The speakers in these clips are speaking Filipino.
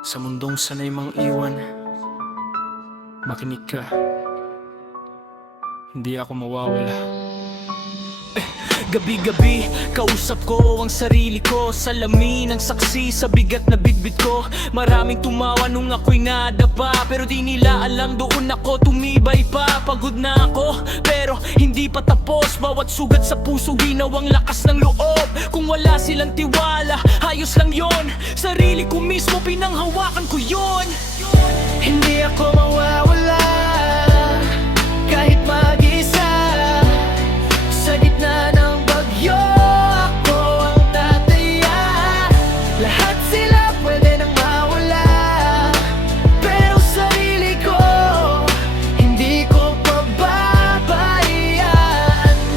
Sa mundong sanay mang iwan, makinig ka, hindi ako mawawala. Gabi-gabi, kausap ko ang sarili ko. Salamin ang saksi sa bigat na bitbit ko. Maraming tumawa nung ako'y nadapa, pero di nila alam doon ako tumibay pa. Pagod na ako, pero hindi pa tapos. Bawat sugat sa puso, ginawang lakas ng loob. Kung wala silang tiwala, ayos lang yon. Sarili ko mismo, pinanghawakan ko yon. Hindi ako mawawala, kahit mag-isa. Sa gitna ng bagyo, ako ang tataya. Lahat sila pwede nang mawala, pero sarili ko, hindi ko pababayaan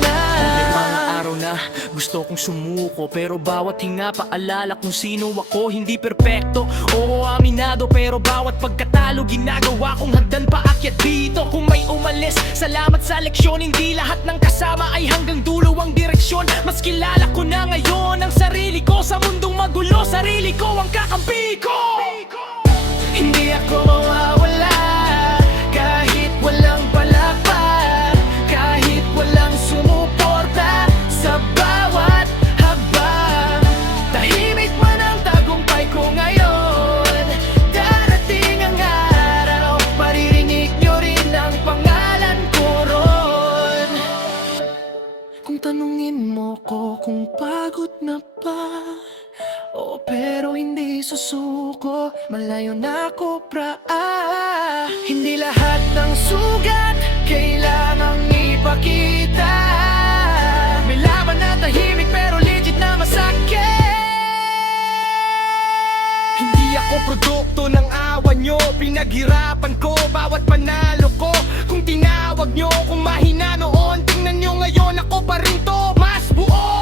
na. May mga araw na gusto kong sumuko, pero bawat hinga paalala kung sino ako. Hindi perpekto, oo aminado, pero bawat pagkatalo ginagawa kong hagdan paakyat dito. Kung may umalis, salamat sa leksyon. Hindi lahat ng kasama ay hanggang dulo ang direksyon. Mas kilala ko na ngayon ang sarili ko. Sa mundong magulo, sarili ko ang kakampi ko. Hindi ako mawawala, kahit walang palakpak, kahit walang sumuporta sa bawat habang. Tahimik man ang tagumpay ko ngayon, darating ang araw, maririnig nyo rin ang pangalan ko ron. Kung tanungin mo ko kung pagod na ba, oo, pero hindi susuko, malayo na ako Hindi lahat ng sugat kailangang ipakita. May laban na tahimik pero legit na masakit. Hindi ako produkto ng awa nyo, pinaghirapan ko bawat panalo ko. Kung tinawag nyo kung mahina noon, tingnan nyo ngayon, ako pa rin to, mas buo.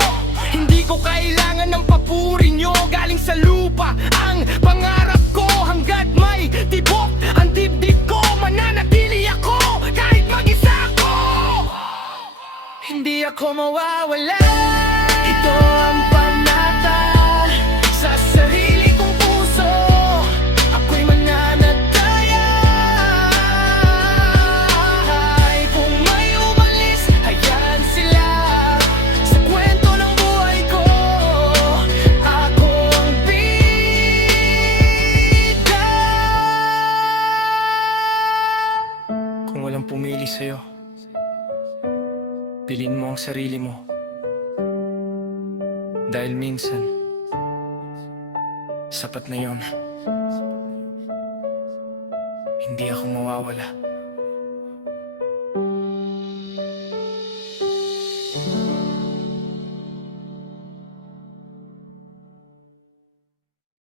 Hindi ko kailangan ng papuri nyo, galing sa lupa ang pangarap ko. Hanggat may tibok ang dibdib ko, mananatili ako kahit mag-isa ako. Hindi ako mawawala, ito ang panata sa sarili kong puso. Ako'y mananataya, kung may umalis, hayaan sila. Sa kwento ng buhay ko, ako ang bida. Kung walang pumili sa'yo, piliin mo ang sarili mo. Dahil minsan, sapat na yon. Hindi ako mawawala.